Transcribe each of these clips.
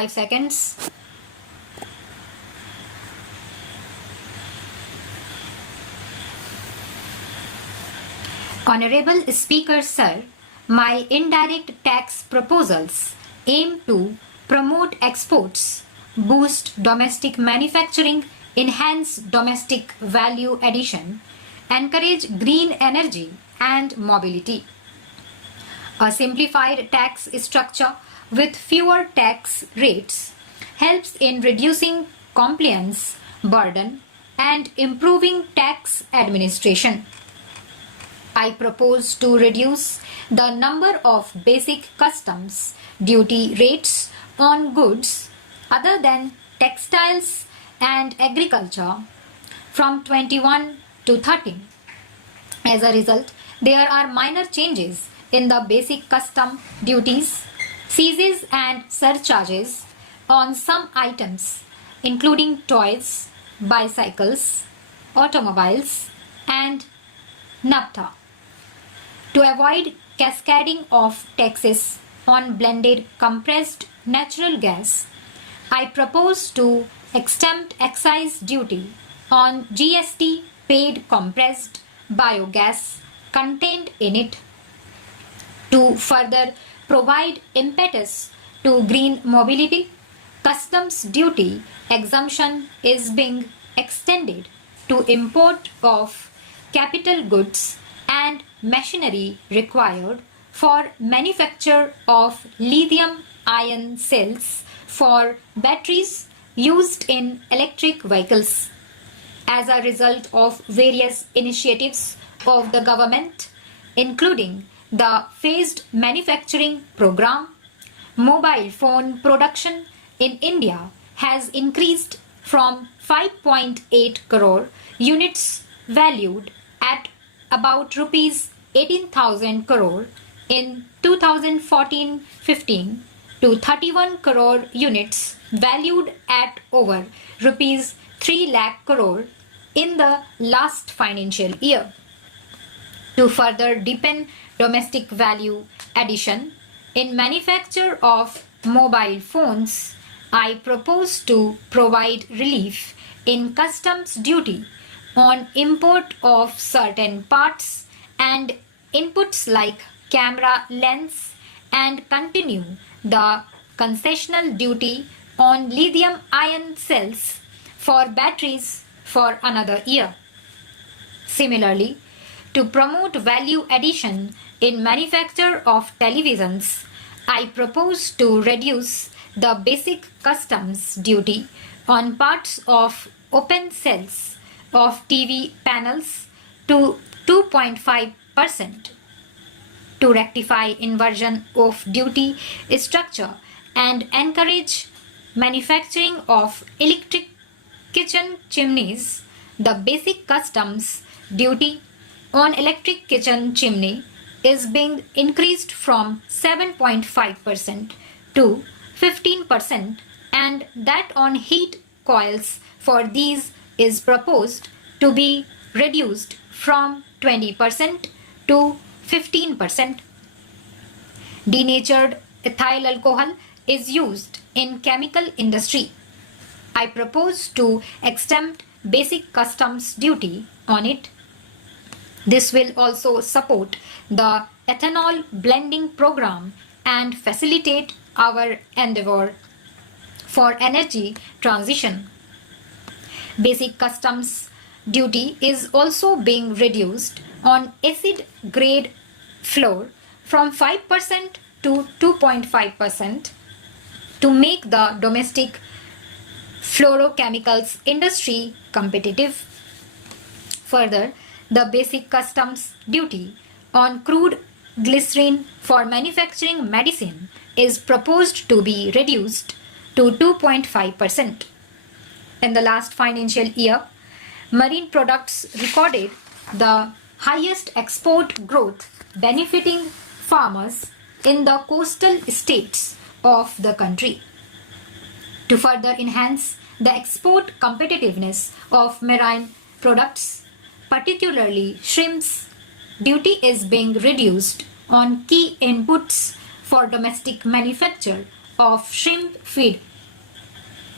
5 seconds. Honorable Speaker Sir, my indirect tax proposals aim to promote exports, boost domestic manufacturing, enhance domestic value addition, encourage green energy and mobility. A simplified tax structure with fewer tax rates helps in reducing compliance burden and improving tax administration. I propose to reduce the number of basic customs duty rates on goods other than textiles and agriculture from 21 to 13. As a result, there are minor changes in the basic custom duties, ceases and surcharges on some items including toys, bicycles, automobiles and naphtha. To avoid cascading of taxes on blended compressed natural gas, I propose to exempt excise duty on GST paid compressed biogas contained in it. To further provide impetus to green mobility, customs duty exemption is being extended to import of capital goods and machinery required for manufacture of lithium-ion cells for batteries used in electric vehicles. As a result of various initiatives of the government, including the phased manufacturing program, mobile phone production in India has increased from 5.8 crore units valued at about rupees 18,000 crore in 2014-15 to 31 crore units valued at over rupees 3 lakh crore in the last financial year. To further deepen domestic value addition in manufacture of mobile phones, I propose to provide relief in customs duty on import of certain parts and inputs like camera lens and continue the concessional duty on lithium-ion cells for batteries for another year. Similarly, to promote value addition in manufacture of televisions, I propose to reduce the basic customs duty on parts of open cells of TV panels to 2.5% to rectify inversion of duty structure and encourage manufacturing of electric kitchen chimneys. The basic customs duty on electric kitchen chimney is being increased from 7.5% to 15%, and that on heat coils for these is proposed to be reduced from 20% to 15%. Denatured ethyl alcohol is used in chemical industry. I propose to exempt basic customs duty on it. This will also support the ethanol blending program and facilitate our endeavor for energy transition. Basic customs duty is also being reduced on acid grade flour from 5% to 2.5% to make the domestic fluorochemicals industry competitive. Further, the basic customs duty on crude glycerin for manufacturing medicine is proposed to be reduced to 2.5%. In the last financial year, marine products recorded the highest export growth, benefiting farmers in the coastal states of the country. To further enhance the export competitiveness of marine products, particularly shrimps, duty is being reduced on key inputs for domestic manufacture of shrimp feed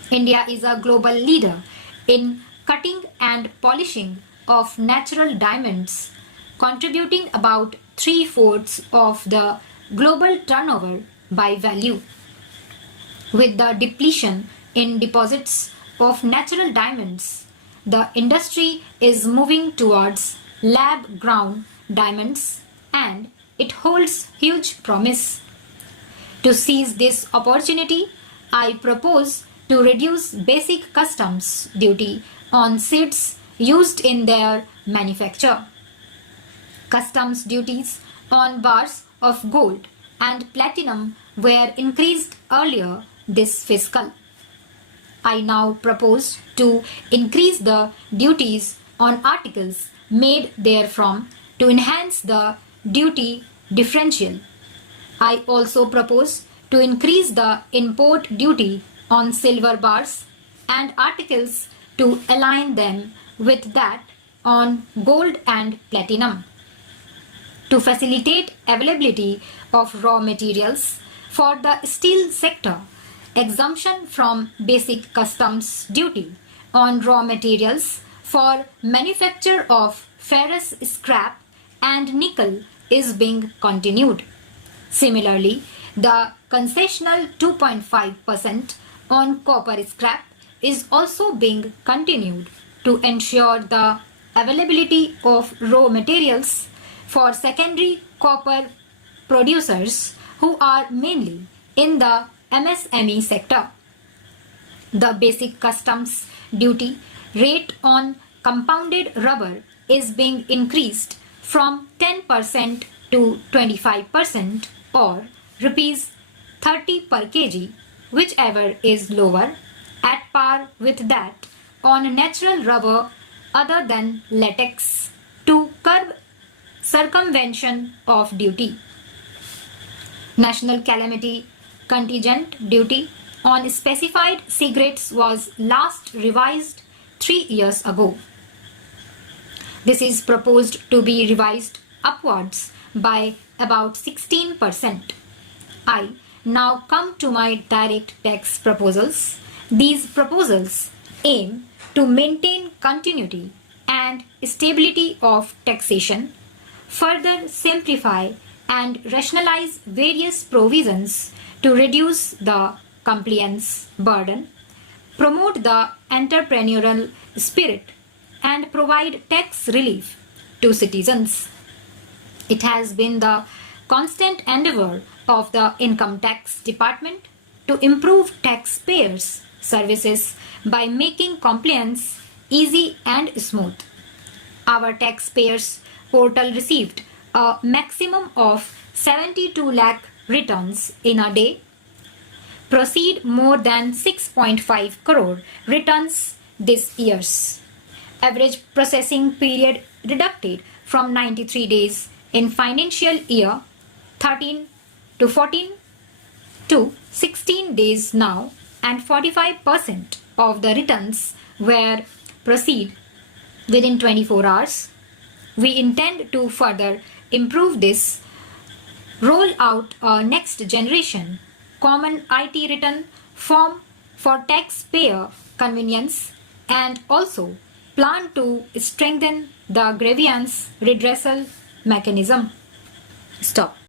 India is a global leader in cutting and polishing of natural diamonds, contributing about 3/4 of the global turnover by value. With the depletion in deposits of natural diamonds, the industry is moving towards lab ground diamonds and it holds huge promise. To seize this opportunity, I propose to reduce basic customs duty on seeds used in their manufacture. Customs duties on bars of gold and platinum were increased earlier this fiscal. I now propose to increase the duties on articles made therefrom to enhance the duty differential. I also propose to increase the import duty on silver bars and articles to align them with that on gold and platinum. To facilitate availability of raw materials for the steel sector, exemption from basic customs duty on raw materials for manufacture of ferrous scrap and nickel is being continued. Similarly, the concessional 2.5% on copper scrap is also being continued to ensure the availability of raw materials for secondary copper producers who are mainly in the MSME sector. The basic customs duty rate on compounded rubber is being increased from 10% to 25% or rupees 30 per kg, whichever is lower, at par with that on natural rubber other than latex to curb circumvention of duty. National calamity contingent duty on specified cigarettes was last revised 3 years ago. This is proposed to be revised upwards by about 16%. I now come to my direct tax proposals. These proposals aim to maintain continuity and stability of taxation, further simplify and rationalize various provisions to reduce the compliance burden, promote the entrepreneurial spirit, and provide tax relief to citizens. It has been the constant endeavor of the Income Tax Department to improve taxpayers' services by making compliance easy and smooth. Our taxpayers portal received a maximum of 72 lakh returns in a day, proceed more than 6.5 crore returns this year. Average processing period reduced from 93 days in financial year 13 to 14 to 16 days now, and 45% of the returns were proceed within 24 hours. We intend to further improve this, roll out a next generation common IT return form for taxpayer convenience, and also plan to strengthen the grievance redressal mechanism. Stop.